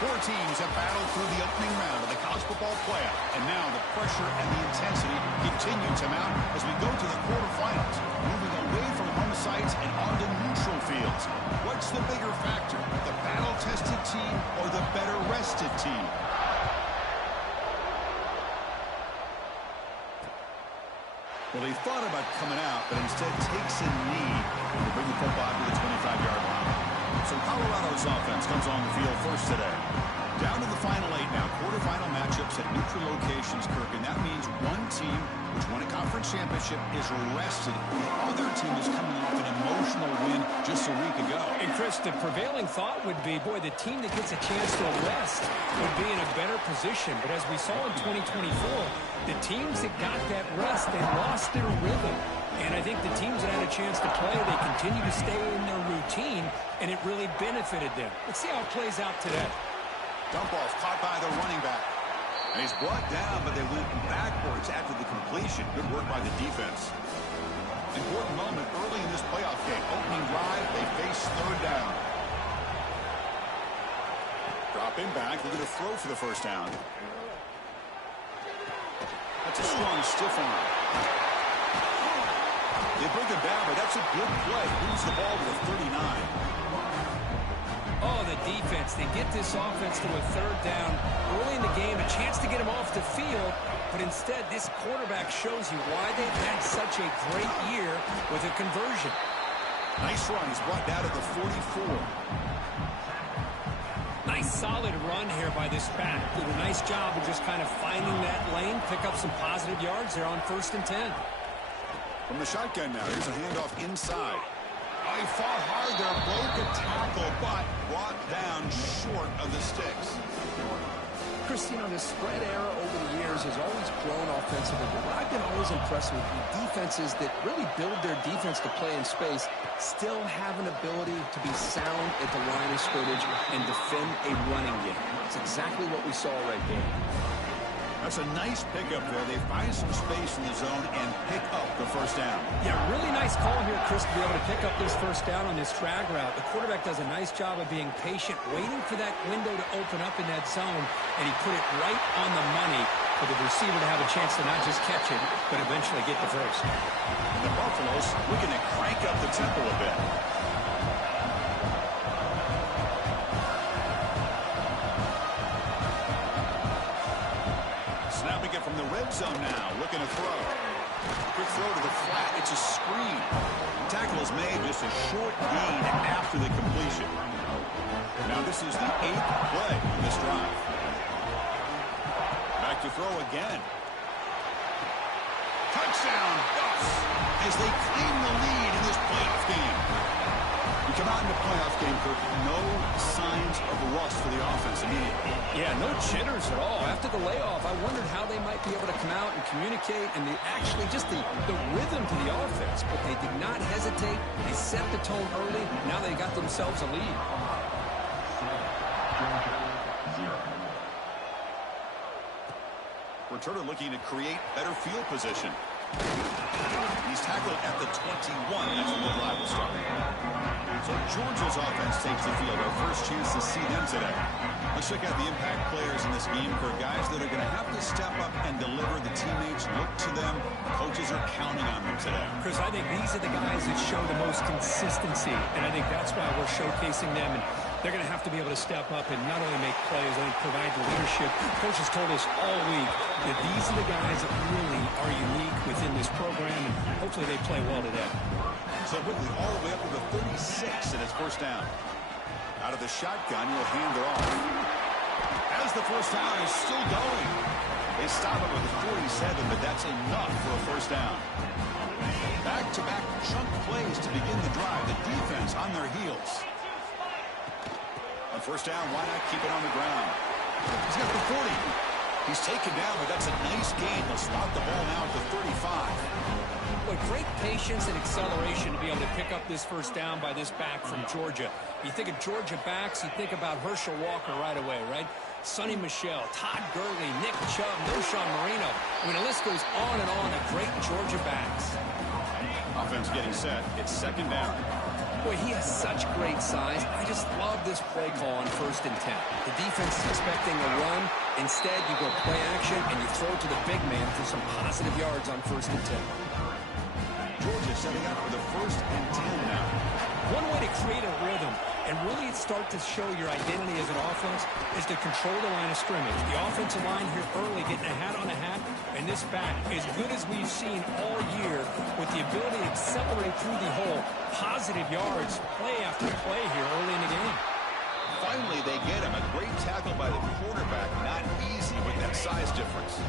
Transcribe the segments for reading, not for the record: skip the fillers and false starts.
Four teams have battled through the opening round of the college football playoff, and now the pressure and the intensity continue to mount as we go to the quarterfinals, moving away from home sites and onto neutral fields. What's the bigger factor, the battle-tested team or the better-rested team? Well, he thought about coming out, but instead takes a knee to bring the football to the 25-yard line. So Colorado's offense comes on the field first today. Down to the final 8 now. Quarterfinal matchups at neutral locations, Kirk, and that means one team which won a conference championship is rested. The other team is coming off an emotional win just a week ago. And, Chris, the prevailing thought would be, boy, the team that gets a chance to rest would be in a better position. But as we saw in 2024, the teams that got that rest, they lost their rhythm. And I think the teams that had a chance to play, they continue to stay in their routine, and it really benefited them. Let's see how it plays out today. Dump off caught by the running back. And he's brought down, but they went backwards after the completion. Good work by the defense. Important moment early in this playoff game. Opening drive, they face third down. Drop him back. They're going to throw for the first down. That's a strong stiff arm. They bring him down, but that's a good play. Moves the ball to the 39. Oh, the defense. They get this offense to a third down early in the game, a chance to get him off the field, but instead this quarterback shows you why they've had such a great year with a conversion. Nice run. He's brought down to the 44. Nice solid run here by this back. Did a nice job of just kind of finding that lane, pick up some positive yards there on 1st and 10. From the shotgun now, here's a handoff inside. Oh, he fought hard there, broke a tackle, but brought down short of the sticks. Chris, you know, the spread era over the years has always grown offensively, but what I've been always impressed with the defenses that really build their defense to play in space still have an ability to be sound at the line of scrimmage and defend a running game. That's exactly what we saw right there. That's a nice pickup there. They find some space in the zone and pick up the first down. Yeah, really nice call here, Chris, to be able to pick up this first down on this drag route. The quarterback does a nice job of being patient, waiting for that window to open up in that zone, and he put it right on the money for the receiver to have a chance to not just catch it, but eventually get the first. And the Buffaloes looking to crank up the tempo a bit. Snapping it from the red zone now, looking to throw. Quick throw to the flat. It's a screen. The tackle is made, just a short gain after the completion. Now this is the 8th play in this drive. Back to throw again. Touchdown, Buffs, as they claim the lead in this playoff game. We come out in the playoff game, Kirk, no signs of rust for the offense immediately. Yeah, no jitters at all. After the layoff, I wondered how they might be able to come out and communicate and actually just the rhythm to the offense. But they did not hesitate. They set the tone early. Now they got themselves a lead. Returner looking to create better field position. He's tackled at the 21. That's when the drive will start. So Georgia's offense takes the field. Our first chance to see them today. Let's check out the impact players in this game for guys that are going to have to step up and deliver. The teammates look to them. Coaches are counting on them today. Chris, I think these are the guys that show the most consistency, and I think that's why we're showcasing them. And they're going to have to be able to step up and not only make plays, I think provide the leadership. Coaches told us all week that these are the guys that really are unique within this program, and hopefully they play well today. So quickly all the way up to the 36, and it's first down. Out of the shotgun, he'll hand it off. As the first down is still going. They stop it with the 47, but that's enough for a first down. Back-to-back chunk plays to begin the drive. The defense on their heels. On first down, why not keep it on the ground? He's got the 40. He's taken down, but that's a nice gain. They'll spot the ball now at the 35. Boy, great patience and acceleration to be able to pick up this first down by this back from Georgia. You think of Georgia backs, you think about Herschel Walker right away, right? Sonny Michel, Todd Gurley, Nick Chubb, Knowshon Moreno. I mean, the list goes on and on of great Georgia backs. Offense getting set. It's second down. Boy, he has such great size. I just love this play call on 1st and 10. The defense is expecting a run. Instead, you go play action, and you throw it to the big man for some positive yards on 1st and 10. Georgia setting up for the 1st and 10 now. One way to create a rhythm and really start to show your identity as an offense is to control the line of scrimmage. The offensive line here early getting a hat on a hat, and this back, as good as we've seen all year, with the ability to accelerate through the hole, positive yards, play after play here early in the game. Finally, they get him. A great tackle by the quarterback. Not easy with that size difference.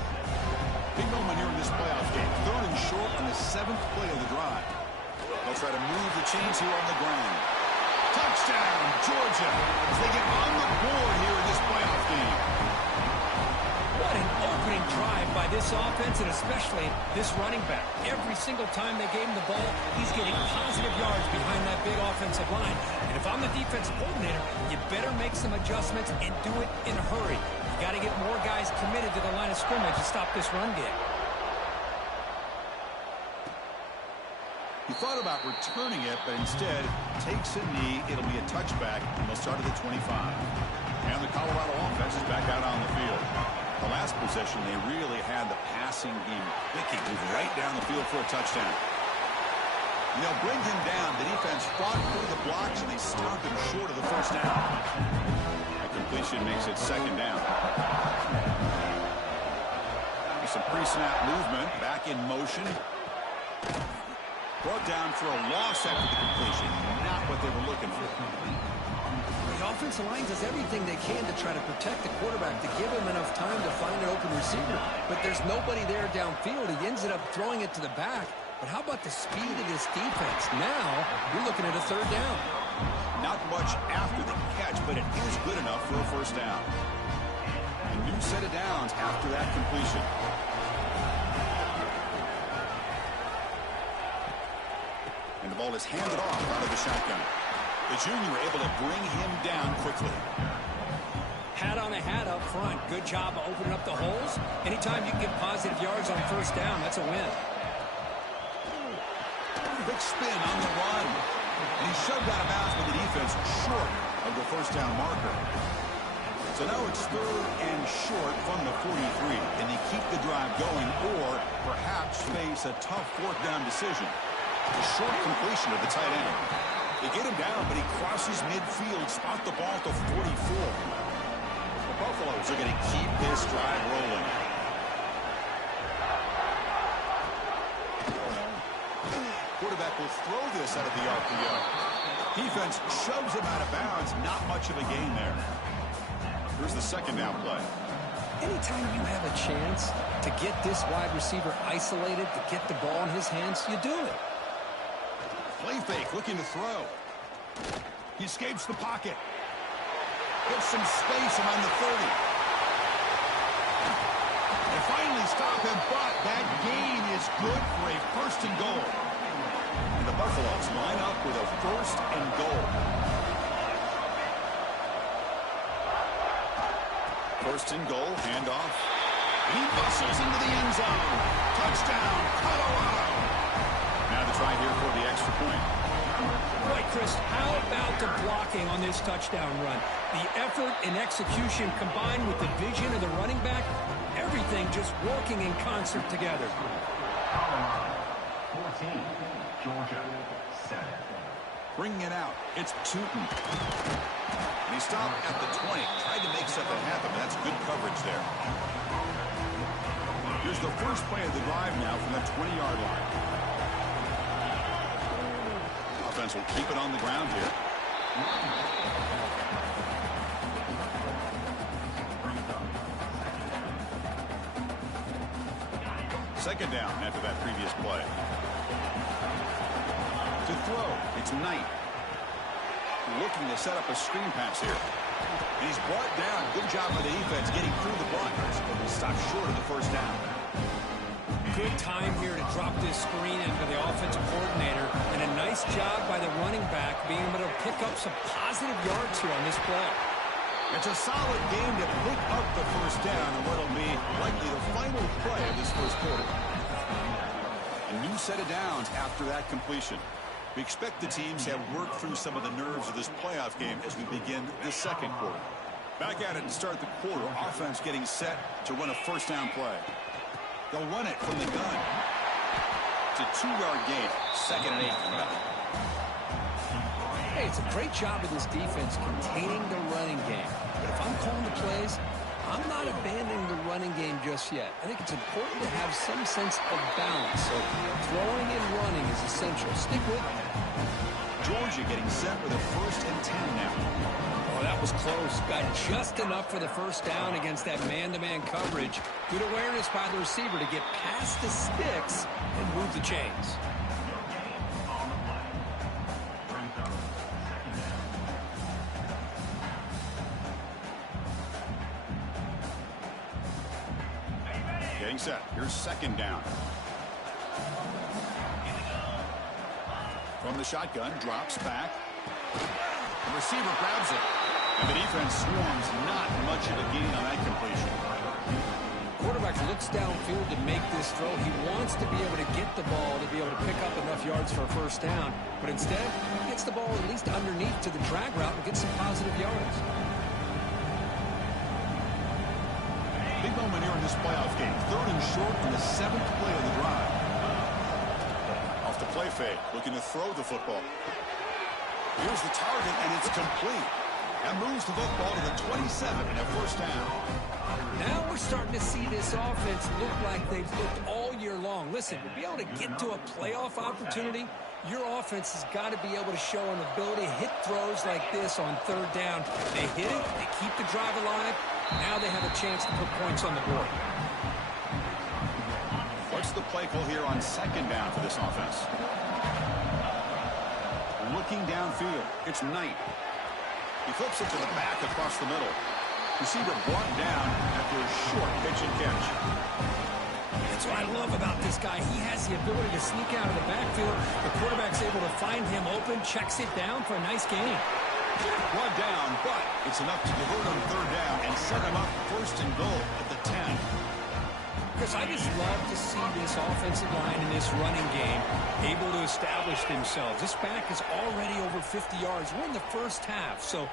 Big moment here in this playoff game. 3rd and short on the 7th play of the drive. They'll try to move the chains here on the ground. Touchdown, Georgia, as they get on the board here in this playoff game. What an opening drive by this offense, and especially this running back. Every single time they gave him the ball, he's getting positive yards behind that big offensive line. And if I'm the defensive coordinator, you better make some adjustments and do it in a hurry. You got to get more guys committed to the line of scrimmage to stop this run game. He thought about returning it, but instead takes a knee. It'll be a touchback, and they'll start at the 25. And the Colorado offense is back out on the field. The last possession, they really had the passing game clicking, moved right down the field for a touchdown. And they'll bring him down. The defense fought through the blocks, and they stopped him short of the 1st down. That completion makes it 2nd down. With some pre-snap movement, back in motion. Brought down for a loss after the completion. Not what they were looking for. The offensive line does everything they can to try to protect the quarterback, to give him enough time to find an open receiver. But there's nobody there downfield. He ends up throwing it to the back. But how about the speed of this defense? Now, you're looking at a 3rd down. Not much after the catch, but it is good enough for a 1st down. A new set of downs after that completion. And the ball is handed off out of the shotgun. The junior able to bring him down quickly. Hat on a hat up front. Good job of opening up the holes. Anytime you can get positive yards on 1st down, that's a win. Big spin on the run. And he's shoved out of bounds by the defense short of the 1st down marker. So now it's 3rd and short from the 43. Can they keep the drive going or perhaps face a tough 4th down decision? A short completion of the tight end. They get him down, but he crosses midfield, spot the ball to 44. The Buffaloes are going to keep this drive rolling. Quarterback will throw this out of the RPO. Defense shoves him out of bounds. Not much of a gain there. Here's the 2nd down play. Anytime you have a chance to get this wide receiver isolated, to get the ball in his hands, you do it. Play fake, looking to throw. He escapes the pocket. Gets some space around the 30. They finally stop him, but that gain is good for a 1st and goal. And the Buffaloes line up with a 1st and goal. 1st and goal, handoff. He bustles into the end zone. Touchdown, Colorado. Now to try here for the extra point. Right, Chris, how about the blocking on this touchdown run? The effort and execution combined with the vision of the running back, everything just working in concert together. 14, Georgia, 7. Bringing it out, it's Tootin. And he stopped at the 20, tried to make something happen, but that's good coverage there. Here's the first play of the drive now from the 20-yard line. Offense will keep it on the ground here. Second down after that previous play. To throw, it's Knight. Looking to set up a screen pass here. And he's brought down. Good job by the defense getting through the blockers, but will stop short of the 1st down. Good time here to drop this screen in for the offensive coordinator, and a nice job by the running back being able to pick up some positive yards here on this play. It's a solid game to pick up the 1st down in what will be likely the final play of this 1st quarter. A new set of downs after that completion. We expect the teams have worked through some of the nerves of this playoff game as we begin the second quarter. Back at it to start the quarter. Offense getting set to run a first down play. They'll run it from the gun. It's a 2-yard gain. 2nd and 8 coming up. Hey, it's a great job of this defense containing the running game. But if I'm calling the plays, I'm not abandoning the running game just yet. I think it's important to have some sense of balance. So throwing and running is essential. Stick with it. Georgia getting set with a 1st and 10 now. Oh, that was close. Got just enough for the first down against that man-to-man coverage. Good awareness by the receiver to get past the sticks and move the chains. Getting set. Here's 2nd down. From the shotgun, drops back. The receiver grabs it. And the defense swarms. Not much of a gain on that completion. Quarterback looks downfield to make this throw. He wants to be able to get the ball to be able to pick up enough yards for a first down. But instead, he gets the ball at least underneath to the drag route and gets some positive yards. Big moment here in this playoff game. 3rd and short on the 7th play of the drive. Off the play fake, looking to throw the football. Here's the target, and it's complete. That moves the football to the 27 and a first down. Now we're starting to see this offense look like they've looked all year long. Listen, to be able to get to a playoff opportunity, your offense has got to be able to show an ability to hit throws like this on 3rd down. They hit it, they keep the drive alive. Now they have a chance to put points on the board. What's the play call here on 2nd down for this offense? Looking downfield, it's Knight. He flips it to the back across the middle. Receiver brought down after a short pitch and catch. That's what I love about this guy. He has the ability to sneak out of the backfield. The quarterback's able to find him open, checks it down for a nice gain. One down, but it's enough to convert on 3rd down and set him up 1st and goal at the 10. Because I just love to see this offensive line in this running game able to establish themselves. This back is already over 50 yards. We're in the first half, so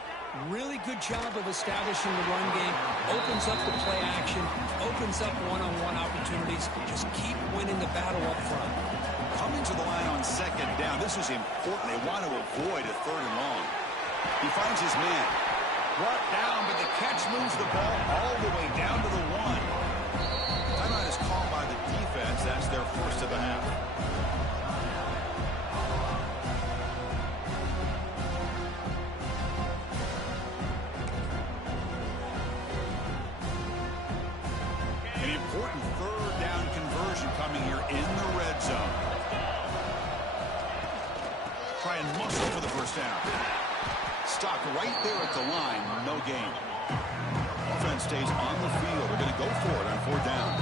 really good job of establishing the run game. Opens up the play action, opens up one-on-one opportunities. Just keep winning the battle up front. Coming to the line on 2nd down. This is important. They want to avoid a 3rd and long. He finds his man. Brought down, but the catch moves the ball all the way down to the 1. Timeout is called by the defense. That's their 1st of the half. An important 3rd down conversion coming here in the red zone. Try and muscle for the first down. Stopped right there at the line. No gain. Offense stays on the field. They're going to go for it on 4th down.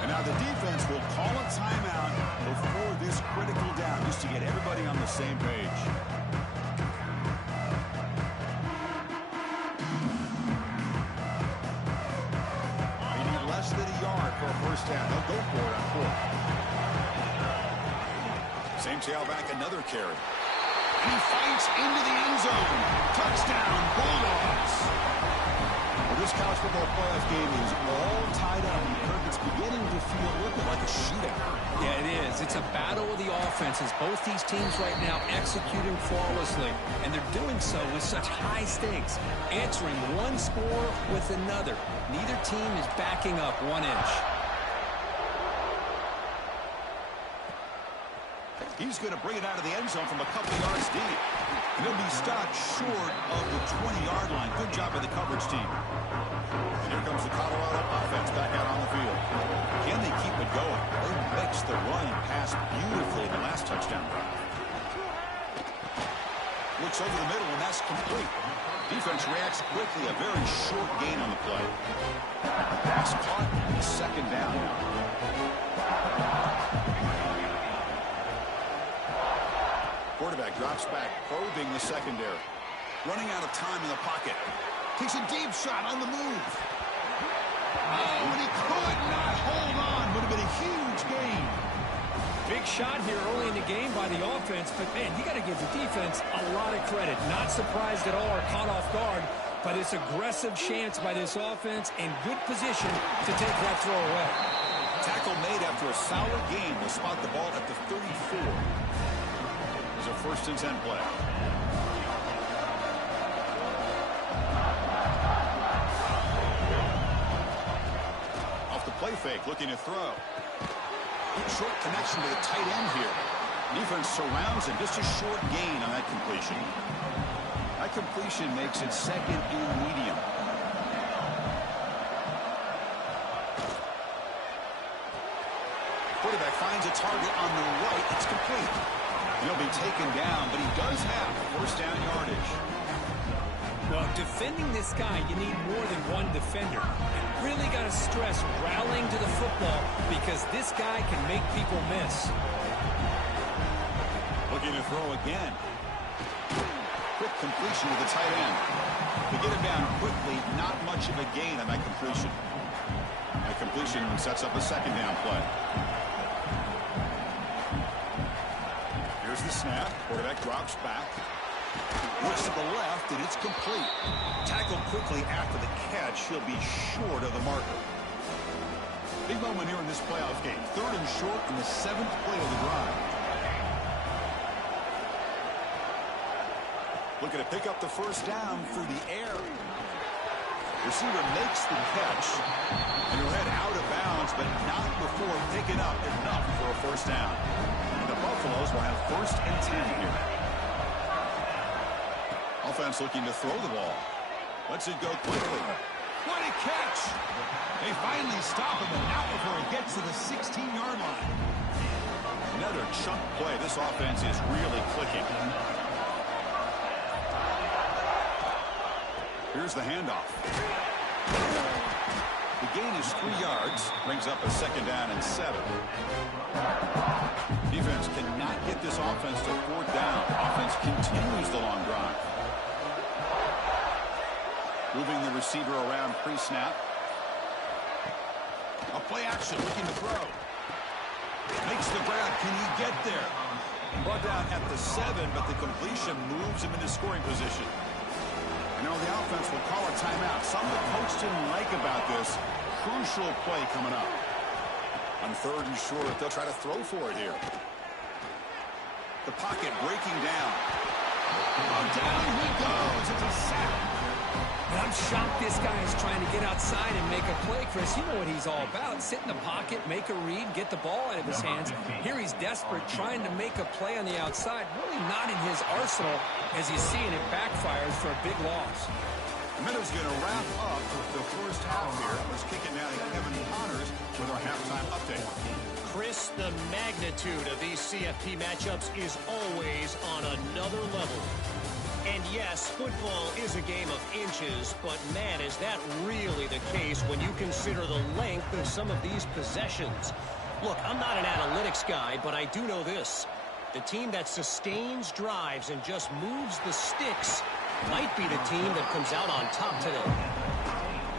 And now the defense will call a timeout before this critical down just to get everybody on the same page. They need less than a yard for a first down. They'll go for it on 4th. Same tailback, another carry. He fights into the end zone. Touchdown, Bulldogs. Well, this college football playoff game is all tied up. Kirk, it's beginning to feel a little bit like a shootout. Yeah, it is. It's a battle of the offenses. Both these teams right now executing flawlessly, and they're doing so with such high stakes, answering one score with another. Neither team is backing up 1 inch. He's going to bring it out of the end zone from a couple yards deep. And he'll be stopped short of the 20-yard line. Good job by the coverage team. And here comes the Colorado offense back out on the field. Can they keep it going? They mixed the run and pass beautifully in the last touchdown drive. Looks over the middle, and that's complete. Defense reacts quickly. A very short gain on the play. Pass caught. 2nd down now. Quarterback drops back, probing the secondary. Running out of time in the pocket. Takes a deep shot on the move. Oh, and he could not hold on. Would have been a huge gain. Big shot here early in the game by the offense, but, man, you got to give the defense a lot of credit. Not surprised at all or caught off guard by this aggressive chance by this offense in good position to take that throw away. Tackle made after a solid game to spot the ball at the 34. There's a 1st and 10 play. Off the play fake, looking to throw. Short connection to the tight end here. Defense surrounds him. Just a short gain on that completion. That completion makes it 2nd and medium. Quarterback finds a target on the right. It's complete. He'll be taken down, but he does have 1st down yardage. Well, defending this guy, you need more than one defender. You really got to stress rallying to the football because this guy can make people miss. Looking to throw again. Quick completion to the tight end. To get him down quickly, not much of a gain on that completion. That completion sets up a 2nd down play. Here's the snap. Quarterback drops back. Looks to the left, and it's complete. Tackled quickly after the catch. He'll be short of the marker. Big moment here in this playoff game. 3rd and short in the 7th play of the drive. Looking to pick up the 1st down through the air. Receiver makes the catch. And he'll head out of bounds, but not before picking up enough for a 1st down. And the Buffaloes will have 1st and 10 here. Offense looking to throw the ball. Lets it go quickly. What a catch! They finally stop him, and not before he gets to the 16-yard line. Another chunk play. This offense is really clicking. Here's the handoff. The gain is 3 yards. Brings up a 2nd down and 7. Defense cannot get this offense to 4th down. Offense continues the long drive. Moving the receiver around pre-snap. A play action, looking to throw. Makes the grab. Can he get there? Brought down at the 7, but the completion moves him into scoring position. You know, the offense will call a timeout. Something the coach didn't like about this. Crucial play coming up. On 3rd and short, they'll try to throw for it here. The pocket breaking down. Oh, down he goes. It's a sack. And I'm shocked this guy is trying to get outside and make a play, Chris. You know what he's all about. Sit in the pocket, make a read, get the ball out of his hands. Here he's desperate, trying to make a play on the outside. Really not in his arsenal as you see, and it backfires for a big loss. The Meadows going to wrap up the 1st half here. Let's kick it down to Kevin Connors with our halftime update. Chris, the magnitude of these CFP matchups is always on another level. And yes, football is a game of inches, but man, is that really the case when you consider the length of some of these possessions. Look, I'm not an analytics guy, but I do know this. The team that sustains drives and just moves the sticks might be the team that comes out on top today.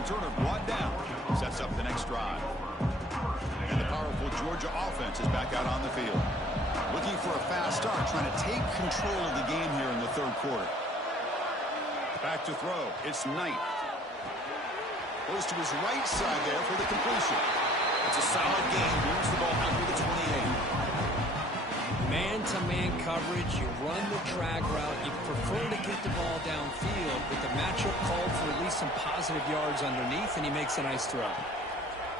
Returner brought down. Sets up the next drive. And the powerful Georgia offense is back out on the field. Looking for a fast start, trying to take control of the game here in the 3rd quarter. Back to throw. It's Knight. Goes to his right side there for the completion. It's a solid game. Moves the ball out to the 28. Man-to-man coverage. You run the drag route. You prefer to get the ball downfield, but the matchup called for at least some positive yards underneath, and he makes a nice throw.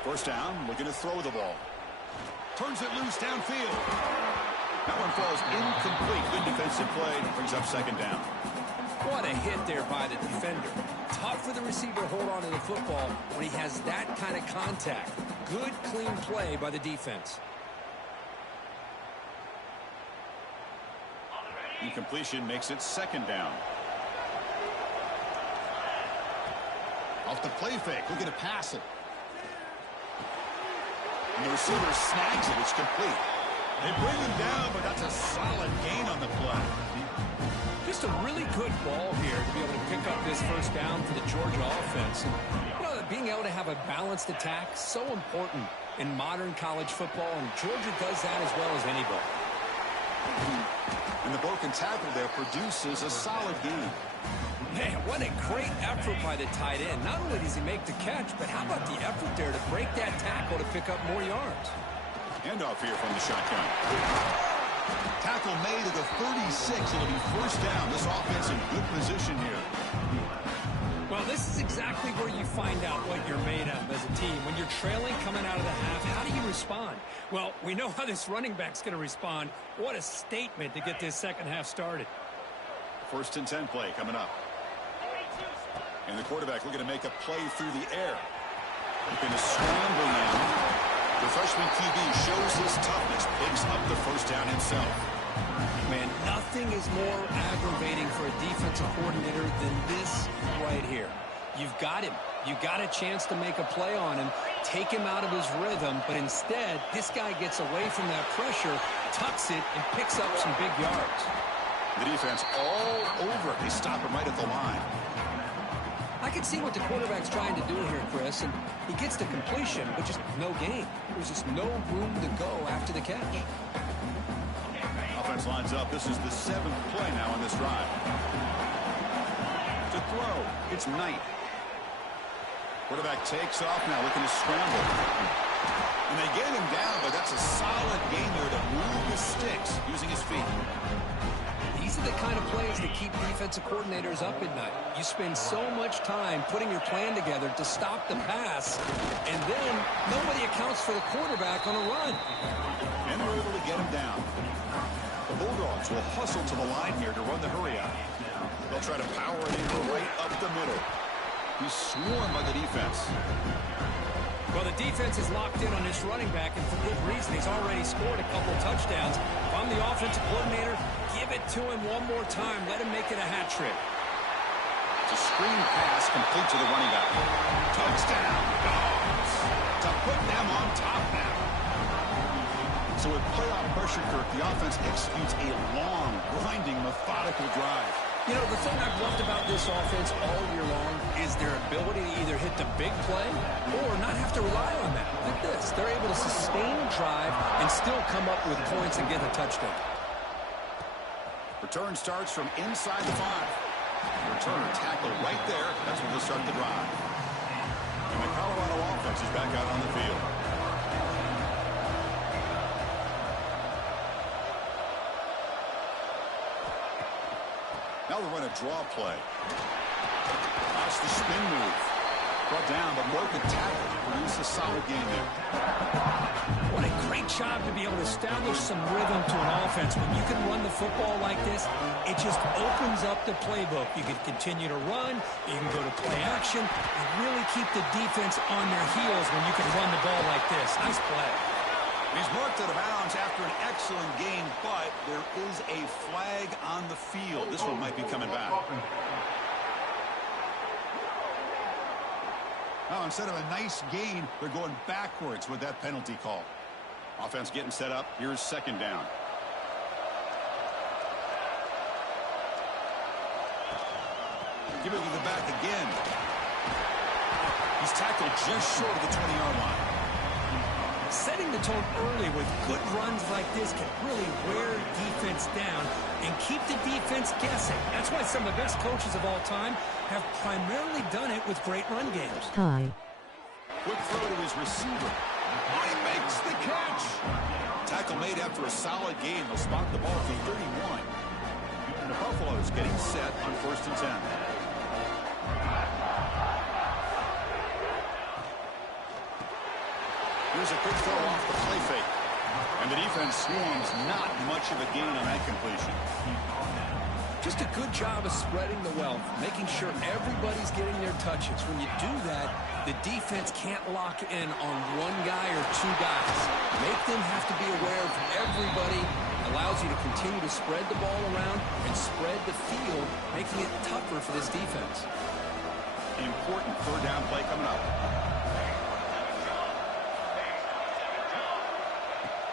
1st down, looking to throw the ball. Turns it loose downfield. That one falls incomplete. Good defensive play. Brings up 2nd down. What a hit there by the defender. Tough for the receiver to hold on to the football when he has that kind of contact. Good, clean play by the defense. Incompletion makes it 2nd down. Off the play fake. Looking to pass it. And the receiver snags it. It's complete. They bring him down, but that's a solid gain on the play. Just a really good ball here to be able to pick up this 1st down for the Georgia offense. And, you know, being able to have a balanced attack, so important. in modern college football, and Georgia does that as well as anybody. And the broken tackle there produces a solid gain. Man, what a great effort by the tight end. Not only does he make the catch, but how about the effort there to break that tackle to pick up more yards? Handoff here from the shotgun. Tackle made at the 36. It'll be first down. This offense in good position here. Well, this is exactly where you find out what you're made of as a team. When you're trailing coming out of the half, how do you respond? Well, we know how this running back's going to respond. What a statement to get this second half started. First and 10 play coming up. And the quarterback looking to make a play through the air. Looking to scramble now. The freshman QB shows his toughness, picks up the first down himself. Man, nothing is more aggravating for a defensive coordinator than this right here. You've got him. You got a chance to make a play on him, take him out of his rhythm, but instead, this guy gets away from that pressure, tucks it, and picks up some big yards. The defense all over it. They stop him right at the line. I can see what the quarterback's trying to do here, Chris, and he gets the completion, but just no gain. There's just no room to go after the catch. Offense lines up. This is the 7th play now on this drive. To throw, it's Knight. Quarterback takes off now, looking to scramble. And they get him down, but that's a solid gain there to move the sticks using his feet. These are the kind of plays that keep defensive coordinators up at night. You spend so much time putting your plan together to stop the pass, and then nobody accounts for the quarterback on a run. And they're able to get him down. The Bulldogs will hustle to the line here to run the hurry out. They'll try to power it in right up the middle. He's swarmed by the defense. Well, the defense is locked in on this running back, and for good reason. He's already scored a couple touchdowns. If I'm the offensive coordinator, give it to him one more time. Let him make it a hat trick. It's a screen pass complete to the running back. Touchdown, Dogs. To put them on top now. So with playoff pressure, Kirk, the offense executes a long, grinding, methodical drive. You know, the thing I've loved about this offense all year long is their ability to either hit the big play or not have to rely on that. Look at this. They're able to sustain a drive and still come up with points and get a touchdown. Return starts from inside the 5. Return tackle right there. That's where they'll start the drive. And the Colorado offense is back out on the field. Now they'll run a draw play. That's the spin move. Brought down, but broken tackle to produce a solid gain there. What a great job to be able to establish some rhythm to an offense. When you can run the football like this, it just opens up the playbook. You can continue to run, you can go to play action, and really keep the defense on their heels when you can run the ball like this. Nice play. He's marked out of bounds after an excellent game, but there is a flag on the field. This one might be coming back. Now, instead of a nice gain, they're going backwards with that penalty call. Offense getting set up. Here's second down. Give it to the back again. He's tackled just short of the 20-yard line. Setting the tone early with good runs like this can really wear defense down and keep the defense guessing. That's why some of the best coaches of all time have primarily done it with great run games. Hi. Quick throw to his receiver. Oh, he makes the catch. Tackle made after a solid gain. They'll spot the ball for 31. And the Buffaloes getting set on 1st and 10. Here's a quick throw off the play fake. And the defense swarms, not much of a gain on that completion. Just a good job of spreading the wealth, making sure everybody's getting their touches. When you do that, the defense can't lock in on one guy or two guys. Make them have to be aware of everybody. Allows you to continue to spread the ball around and spread the field, making it tougher for this defense. Important third down play coming up.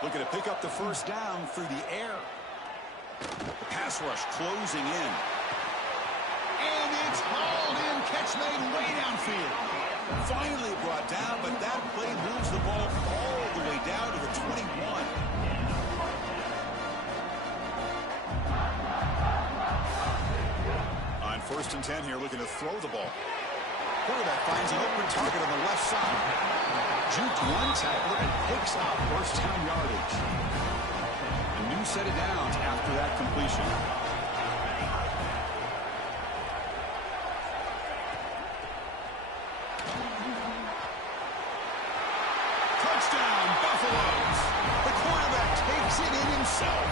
Looking to pick up the first down through the air. The pass rush closing in. And it's hauled in. Catch made way downfield. Finally brought down, but that play moves the ball all the way down to the 21. On 1st and 10 here, looking to throw the ball. Quarterback finds an open target on the left side. Juked one tackler and picks up first down yardage. A new set of downs after that completion. Touchdown, Buffaloes. The quarterback takes it in himself.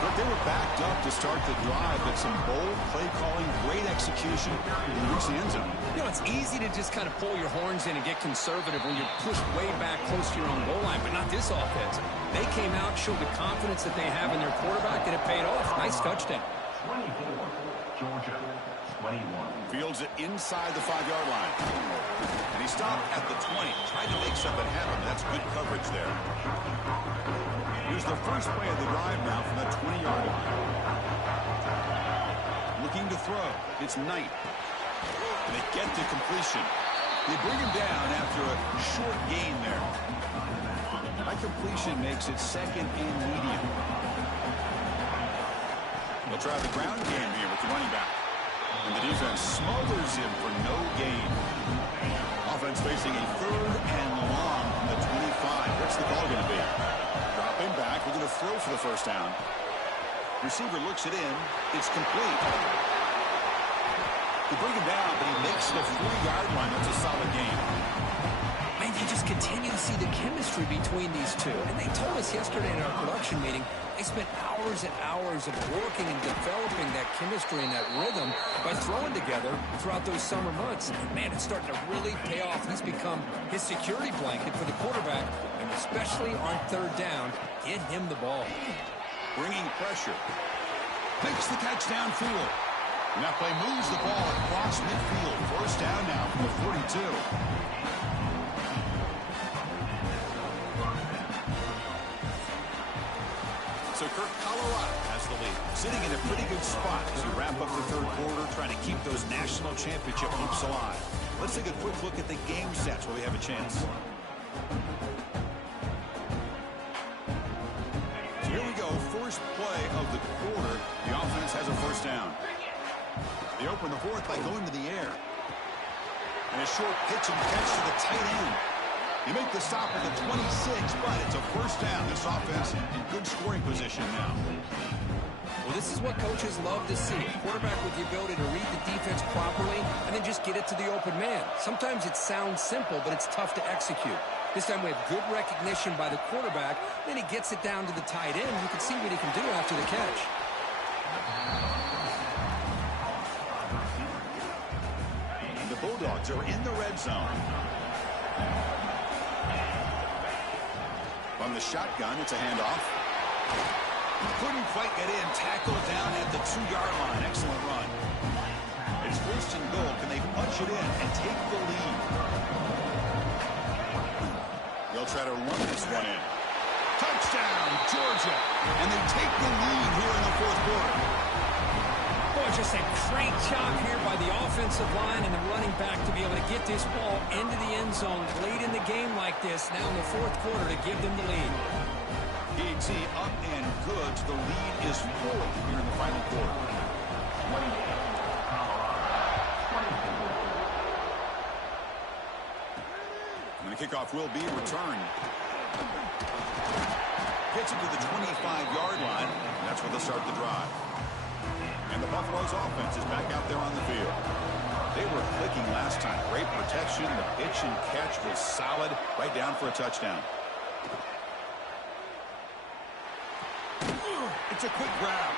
But they were backed up to start the drive, but some bold play calling, great execution, and reach the end zone. You know, it's easy to just kind of pull your horns in and get conservative when you're pushed way back close to your own goal line, but not this offense. They came out, showed the confidence that they have in their quarterback, and it paid off. Nice touchdown. 24, Georgia, 21. Fields it inside the 5-yard line. And he stopped at the 20, trying to make something happen. That's good coverage there. Here's the first play of the drive now from the 20-yard line. Looking to throw. It's Knight. And they get to completion. They bring him down after a short gain there. That completion makes it 2nd and medium. They'll try the ground game here with the running back. And the defense smothers him for no gain. Offense facing a 3rd and long from the 25. What's the call going to be? Drop him back. We're going to throw for the first down. Receiver looks it in. It's complete. They bring him down, but he makes the 3-yard line. That's a solid game. Man, you just continue to see the chemistry between these two. And they told us yesterday in our production meeting, they spent hours and hours of working and developing that chemistry and that rhythm by throwing together throughout those summer months. And man, it's starting to really pay off. He's become his security blanket for the quarterback, and especially on 3rd down, get him the ball. Bringing pressure. Makes the catch downfield. And that play moves the ball across midfield. First down now from the 42. So Kirk, Colorado has the lead. Sitting in a pretty good spot as you wrap up the 3rd quarter, trying to keep those national championship hopes alive. Let's take a quick look at the game stats while we have a chance. So here we go. First play of the quarter. The offense has a first down. They open the 4th by going to the air. And a short pitch and catch to the tight end. You make the stop at the 26, but it's a first down. This offense in good scoring position now. Well, this is what coaches love to see. A quarterback with the ability to read the defense properly and then just get it to the open man. Sometimes it sounds simple, but it's tough to execute. This time we have good recognition by the quarterback. Then he gets it down to the tight end. You can see what he can do after the catch. And the Bulldogs are in the red zone. From the shotgun, it's a handoff. Couldn't quite get in. Tackled down at the 2-yard line. Excellent run. It's 1st and goal. Can they punch it in and take the lead? They'll try to run this one in. Touchdown, Georgia. And they take the lead here in the 4th quarter. Boy, just a great job here by the offensive line and the running back to be able to get this ball into the end zone late in the game like this, now in the 4th quarter, to give them the lead. PAT up and good. The lead is 4 here in the final quarter. And the kickoff will be returned. Gets it to the 25-yard line. And that's where they'll start the drive. And the Buffaloes offense is back out there on the field. They were clicking last time. Great protection. The pitch and catch was solid. Right down for a touchdown. It's a quick grab.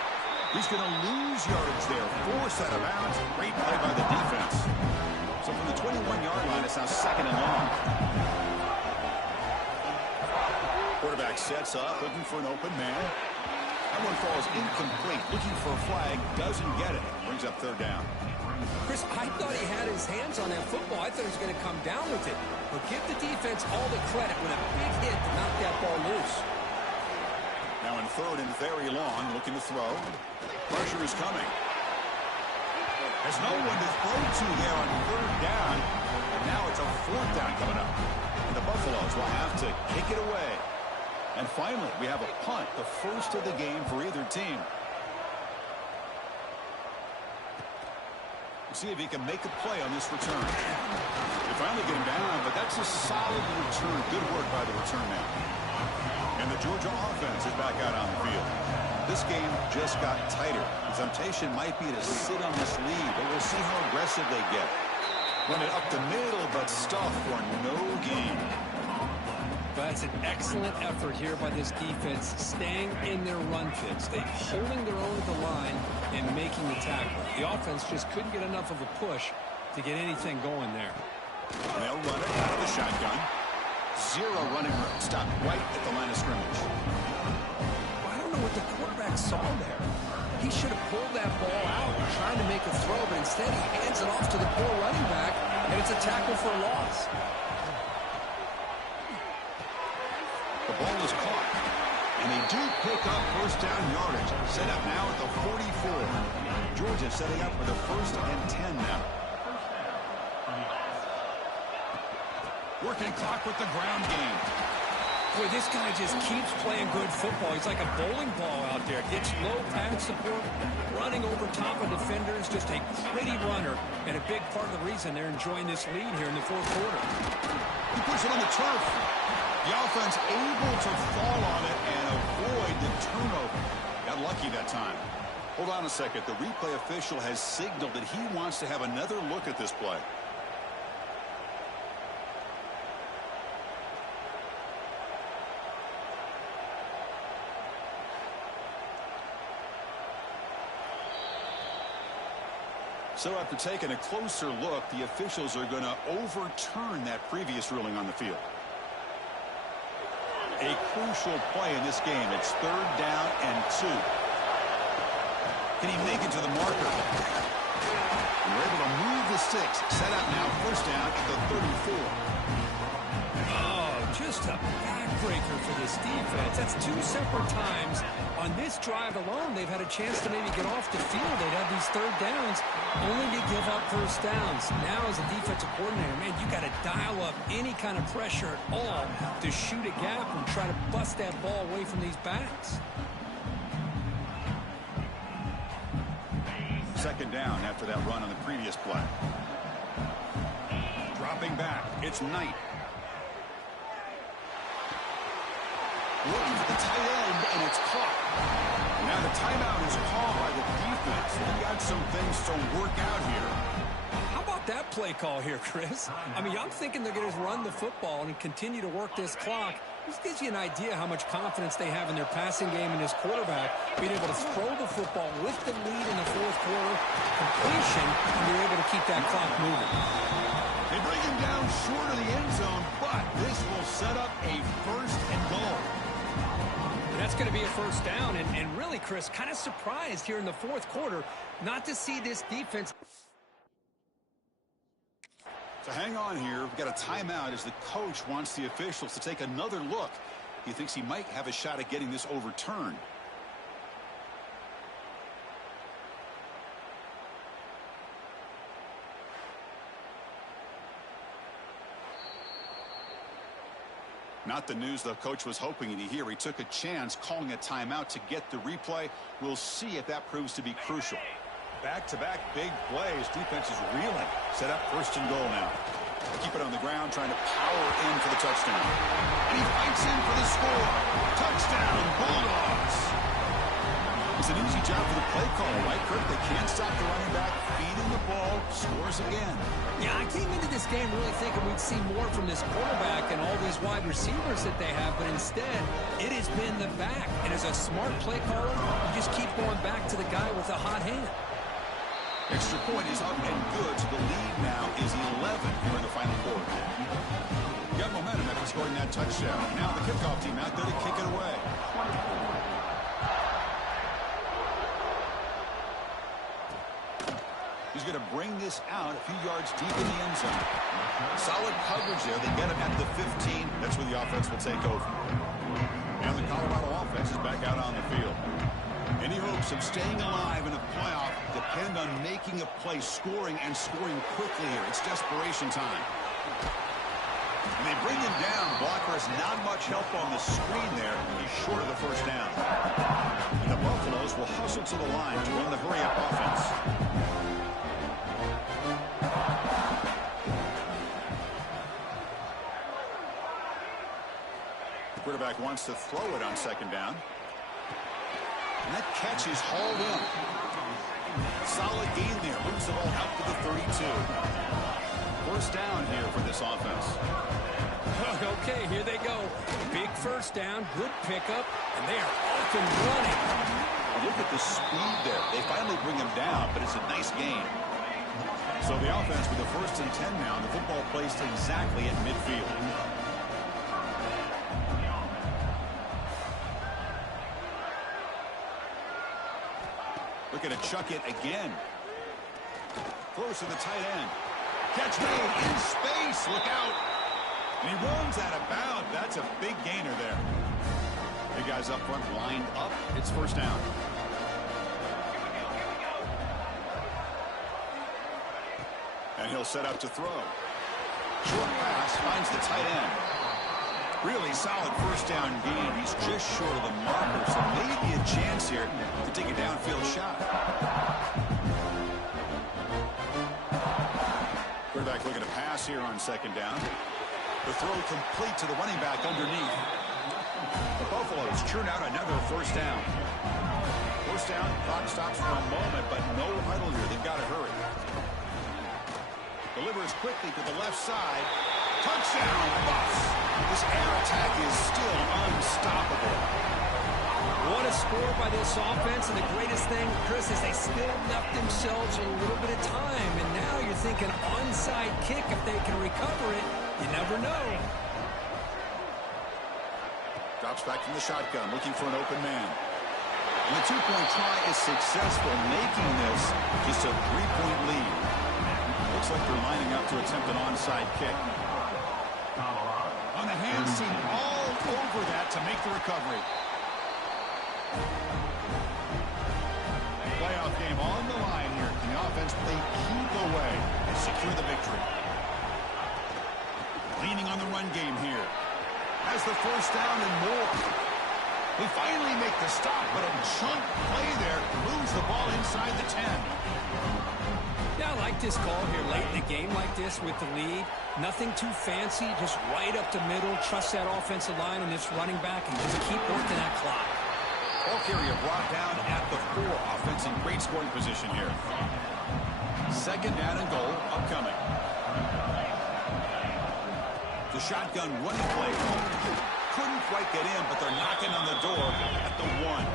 He's going to lose yards there. Forced out of bounds. Great play by the defense. So from the 21-yard line, it's now 2nd and long. Quarterback sets up, looking for an open man. That one falls incomplete. Looking for a flag, doesn't get it. Brings up 3rd down. Chris, I thought he had his hands on that football. I thought he was going to come down with it. But give the defense all the credit with a big hit to knock that ball loose. Now in 3rd and very long, looking to throw. Pressure is coming. There's no one to throw to there on third down. And now it's a fourth down coming up. And the Buffaloes will have to kick it away. And finally, we have a punt, the first of the game for either team. We'll see if he can make a play on this return. They finally get him down, but that's a solid return. Good work by the return man. And the Georgia offense is back out on the field. This game just got tighter. The temptation might be to sit on this lead, but we'll see how aggressive they get. Run it up the middle, but stuff for no gain. That's an excellent effort here by this defense, staying in their run fix. They holding their own at the line and making the tackle. The offense just couldn't get enough of a push to get anything going there. They'll run it out of the shotgun. Zero running room. Stop right at the line of scrimmage. I don't know what the quarterback saw there. He should have pulled that ball out trying to make a throw, but instead he hands it off to the poor running back, and it's a tackle for a loss. The ball is caught, and they do pick up first down yardage. Set up now at the 44. Georgia setting up for the 1st and 10 now. Working clock with the ground game. Boy, this guy just keeps playing good football. He's like a bowling ball out there. Gets low pad support, running over top of defenders, just a gritty runner, and a big part of the reason they're enjoying this lead here in the fourth quarter. He puts it on the turf. The offense able to fall on it and avoid the turnover. Got lucky that time. Hold on a second. The replay official has signaled that he wants to have another look at this play. So after taking a closer look, the officials are going to overturn that previous ruling on the field. A crucial play in this game. It's 3rd down and 2. Can he make it to the marker? And we're able to move the sticks. Set up now, 1st down at the 34. Oh, just a backbreaker for this defense. That's 2 separate times. On this drive alone, they've had a chance to maybe get off the field. They'd have these 3rd downs, only to give up 1st downs. Now, as a defensive coordinator, man, you got to dial up any kind of pressure at all to shoot a gap and try to bust that ball away from these backs. 2nd down after that run on the previous play. Dropping back, it's Knight. Looking for the tight end, and it's caught. Now the timeout is called by the defense. We've got some things to work out here. How about that play call here, Chris? I mean, I'm thinking they're going to run the football and continue to work this clock. This gives you an idea how much confidence they have in their passing game and his quarterback, being able to throw the football with the lead in the 4th quarter, completion, and you're able to keep that clock moving. They bring him down short of the end zone, but this will set up a 1st and goal. That's going to be a 1st down, and really, Chris, kind of surprised here in the 4th quarter not to see this defense. So hang on here. We've got a timeout as the coach wants the officials to take another look. He thinks he might have a shot at getting this overturned. Not the news the coach was hoping to hear. He took a chance calling a timeout to get the replay. We'll see if that proves to be crucial. Back-to-back big plays. Defense is reeling. Set up 1st and goal now. Keep it on the ground, trying to power in for the touchdown. And he fights in for the score. Touchdown, Bulldogs. It's an easy job for the play caller, right, Kirk? They can't stop the running back, feeding the ball, scores again. Yeah, I came into this game really thinking we'd see more from this quarterback and all these wide receivers that they have, but instead, it has been the back. And as a smart play caller, you just keep going back to the guy with the hot hand. Extra point is up and good, so the lead now is 11 here in the final quarter. Got momentum after scoring that touchdown. Now the kickoff team out there to kick it away. He's going to bring this out a few yards deep in the end zone. Solid coverage there. They get him at the 15. That's where the offense will take over. And the Colorado offense is back out on the field. Any hopes of staying alive in a playoff depend on making a play, scoring, and scoring quickly here. It's desperation time. And they bring him down. Blockers not much help on the screen there. He's short of the first down. And the Buffaloes will hustle to the line to run the hurry-up offense. The quarterback wants to throw it on second down. And that catch is hauled in. Solid gain there. Moves the ball out to the 32. First down here for this offense. Okay, here they go. Big first down, good pickup, and they are off and running. Look at the speed there. They finally bring him down, but it's a nice gain. So the offense with the 1st and 10 now. The football placed exactly at midfield. Looking to chuck it again. Close to the tight end. Catch made in space. Look out. And he runs out of bounds. That's a big gainer there. The guys up front lined up. It's first down. And he'll set up to throw. Short pass finds the tight end. Really solid first down gain. He's just short of the marker, so maybe a chance here to take a downfield shot. Quarterback looking to pass here on second down. The throw complete to the running back underneath. The Buffaloes churn out another first down. First down, clock stops for a moment, but no huddle here. They've got to hurry. Delivers quickly to the left side. Touchdown, Buffs! This air attack is still unstoppable. What a score by this offense, and the greatest thing, Chris, is they still left themselves a little bit of time, and now you're thinking onside kick. If they can recover it, you never know. Drops back from the shotgun, looking for an open man. And the two-point try is successful, making this just a three-point lead. Looks like they're lining up to attempt an onside kick. On the hand seam, all over that to make the recovery. Playoff game on the line here. And the offense play keep away and secure the victory. Leaning on the run game here. Has the first down and more. They finally make the stop, but a chunk play there moves the ball inside the 10. Yeah, I like this call here late in the game like this with the lead. Nothing too fancy, just right up the middle. Trust that offensive line and this running back and just keep working that clock. Ball carrier brought down at the 4. Offense in great scoring position here. Second down and goal upcoming. The shotgun running play. Couldn't quite get in, but they're knocking on the door at the 1.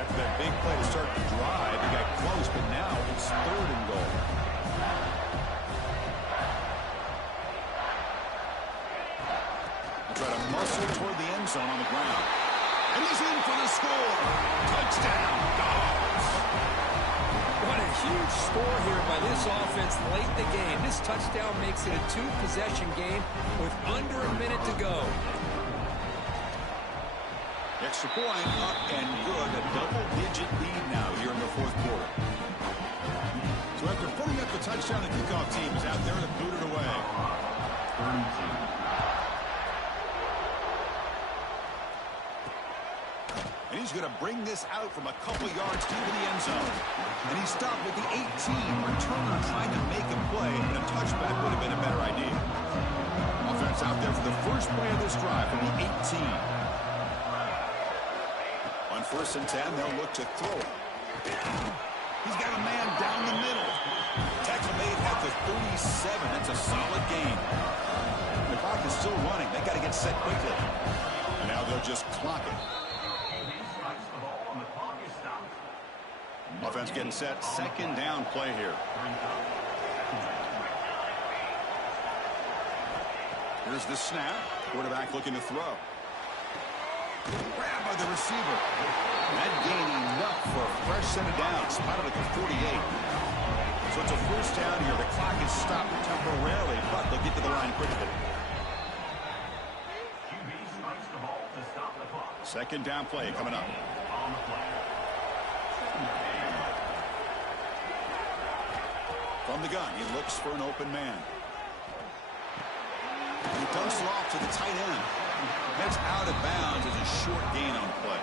After that big play to start the drive, they got close, but now it's 3rd and goal. They try to muscle toward the end zone on the ground. And he's in for the score. Touchdown, Dogs. What a huge score here by this offense late in the game. This touchdown makes it a 2-possession game with under a minute to go. Extra point up and good. A double-digit lead now here in the 4th quarter. So after putting up the touchdown, the kickoff team is out there to boot it away. And he's going to bring this out from a couple yards deep in the end zone. And he stopped with the 18. Returner trying to make a play, and a touchback would have been a better idea. Offense out there for the first play of this drive from the 18. On 1st and 10, they'll look to throw it. He's got a man down the middle. Tackle made at the 37. That's a solid gain. The clock is still running. They got to get set quickly. And now they'll just clock it. Offense getting set. Second down play here. Here's the snap. Quarterback looking to throw. Grab by the receiver. That gain enough for a fresh set of downs. Spotted at the 48. So it's a first down here. The clock is stopped temporarily, but they'll get to the line quickly. Second down play coming up. From the gun, he looks for an open man. And he dumps it off to the tight end. That's out of bounds as a short gain on play.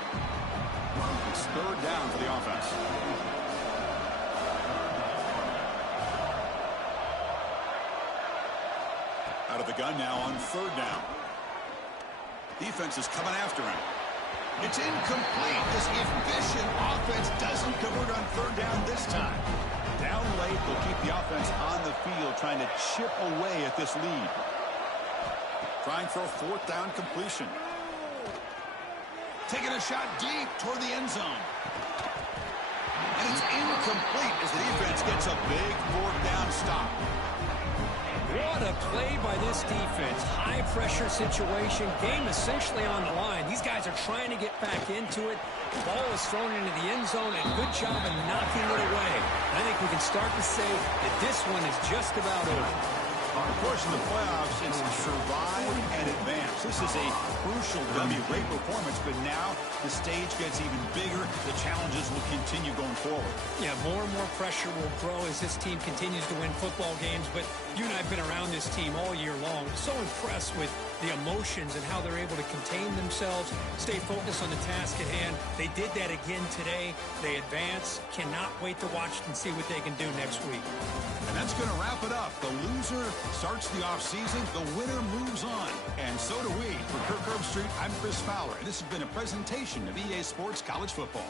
It's third down for the offense. Out of the gun now on third down. Defense is coming after him. It's incomplete. This efficient offense doesn't convert on third down this time. Down late, they'll keep the offense on the field trying to chip away at this lead. Trying for a fourth down completion. Taking a shot deep toward the end zone. And it's incomplete as the defense gets a big fourth down stop. What a play by this defense. High pressure situation. Game essentially on the line. These guys are trying to get back into it. The ball is thrown into the end zone, and good job of knocking it away. I think we can start to say that this one is just about over. Of course, in the playoffs, it's survive and advance. This is a crucial W. Great performance, but now the stage gets even bigger. The challenges will continue going forward. Yeah, more and more pressure will grow as this team continues to win football games. But you and I have been around this team all year long. So impressed with the emotions and how they're able to contain themselves, stay focused on the task at hand. They did that again today. They advance. Cannot wait to watch and see what they can do next week. And that's going to wrap it up. The loser starts the offseason. The winner moves on. And so do we. For Kirk Herbstreit, I'm Chris Fowler. And this has been a presentation of EA Sports College Football.